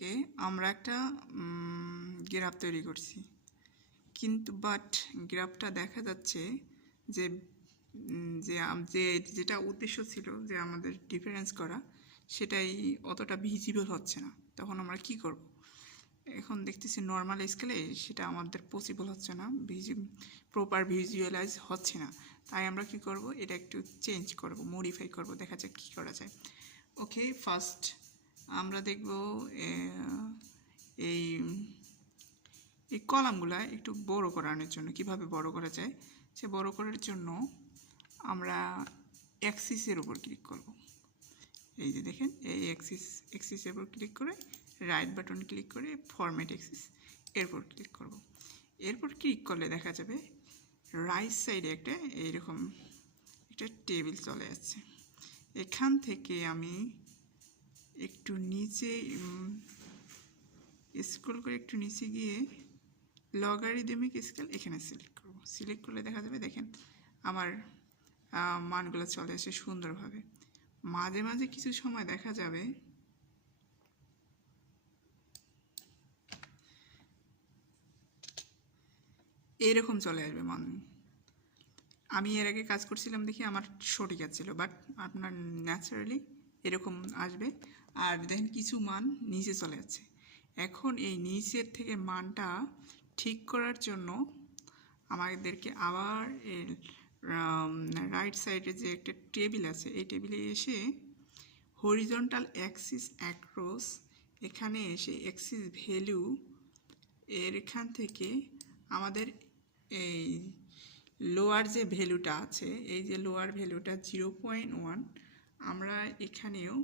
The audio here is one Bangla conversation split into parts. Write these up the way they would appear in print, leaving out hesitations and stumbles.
থেকে আমরা একটা গ্রাফ তৈরি করছি, কিন্তু গ্রাফটা দেখা যাচ্ছে যে যেটা উদ্দেশ্য ছিল যে আমাদের ডিফারেন্স করা, সেটাই অতটা ভিজিবল হচ্ছে না। তখন আমরা কি করব? এখন দেখতেছি নর্মাল স্কেলে সেটা আমাদের পসিবল হচ্ছে না, প্রপার ভিজুয়ালাইজ হচ্ছে না। তাই আমরা কি করব, এটা একটু চেঞ্জ করব, মডিফাই করব, দেখা যাক কী করা যায়। ওকে, ফার্স্ট আমরা দেখব এই কলামগুলো একটু বড় করানোর জন্য কিভাবে বড় করা যায়। সে বড় করার জন্য আমরা অ্যাক্সিসের উপর ক্লিক করব। এই যে দেখেন, এই অ্যাক্সিসের উপর ক্লিক করে রাইট বাটন ক্লিক করে ফরম্যাট অ্যাক্সিস এরপর ক্লিক করব। এরপর ক্লিক করলে দেখা যাবে রাইট সাইডে একটা এইরকম একটা টেবিল চলে আসছে। এখান থেকে আমি একটু নিচে স্ক্রল করে একটু নিচে গিয়ে লগারিদমিক স্কেল এখানে সিলেক্ট করব। সিলেক্ট করলে দেখা যাবে, দেখেন আমার মানগুলো চলে আসে সুন্দরভাবে। মাঝে মাঝে কিছু সময় দেখা যাবে এরকম চলে আসবে মান। আমি এর আগে কাজ করছিলাম দেখি আমার সঠিক আসছিল, বাট আপনার ন্যাচারালি এরকম আসবে। আর দেখেন কিছু মান নিচে চলে যাচ্ছে। এখন এই নিচের থেকে মানটা ঠিক করার জন্য আমাদেরকে আবার রাইট সাইডে যে একটা টেবিল আছে, এই টেবিলে এসে হরিজন্টাল অ্যাক্সিস অ্যাক্রস এখানে এসে অ্যাক্সিস ভ্যালু এখান থেকে আমাদের এই লোয়ার যে ভ্যালুটা আছে, এই যে লোয়ার ভ্যালুটা 0.1, আমরা এখানেও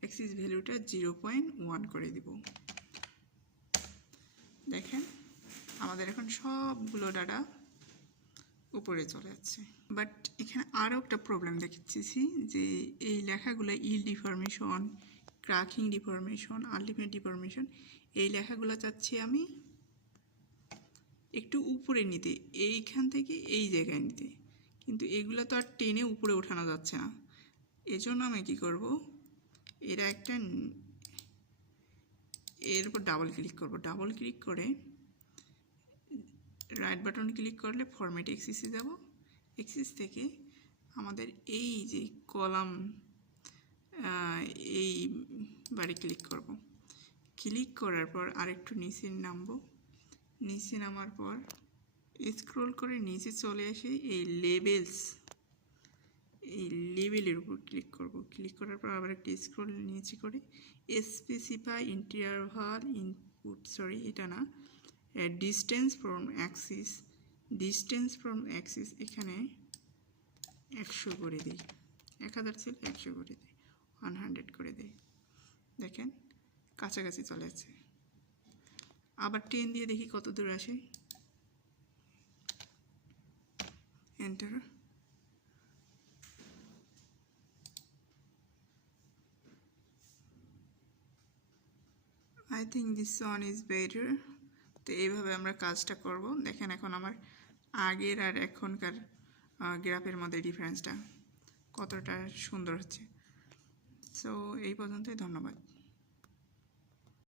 অ্যাক্সিস ভ্যালুটা 0.1 করে দিব। দেখেন আমাদের এখন সবগুলো ডাটা উপরে চলে যাচ্ছে। বাট এখানে আরও একটা প্রবলেম দেখতেছি যে এই লেখাগুলো ইল deformation, cracking deformation, ultimate deformation, এই লেখাগুলো চাচ্ছি আমি একটু উপরে নিতে, এইখান থেকে এই জায়গায় নিতে, কিন্তু এগুলো তো আর টেনে উপরে ওঠানো যাচ্ছে না। এজন্য আমি কী করব, এর উপর ডাবল ক্লিক করব। ডাবল ক্লিক করে রাইট বাটন ক্লিক করলে ফরম্যাট এক্সিসে যাব। এক্সিস থেকে আমাদের এই যে কলাম এই বারে ক্লিক করব। ক্লিক করার পর আরেকটু নিচে নামবো। নিচে নামার পর স্ক্রল করে নিচে চলে আসে এই লেবেলের উপর ক্লিক করব। ক্লিক করার পর আবার একটা স্ক্রল নিচে করে স্পেসিফাই ইন্টারভাল ইনপুট, এটা না, ডিস্টেন্স ফ্রম অ্যাক্সিস এখানে 100 করে দিই। 1000 ছিল 100 করে দিই, 100 করে দিই। দেখেন কাছাকাছি চলে যাচ্ছে। আবার 10 দিয়ে দেখি কত দূর আসে। Enter. I think this one is better. তো এইভাবে আমরা কাজটা করব। দেখেন এখন আমার আগের আর এখনকার গ্রাফের মধ্যে ডিফারেন্সটা কতটা সুন্দর হচ্ছে। সো এই পর্যন্তই, ধন্যবাদ।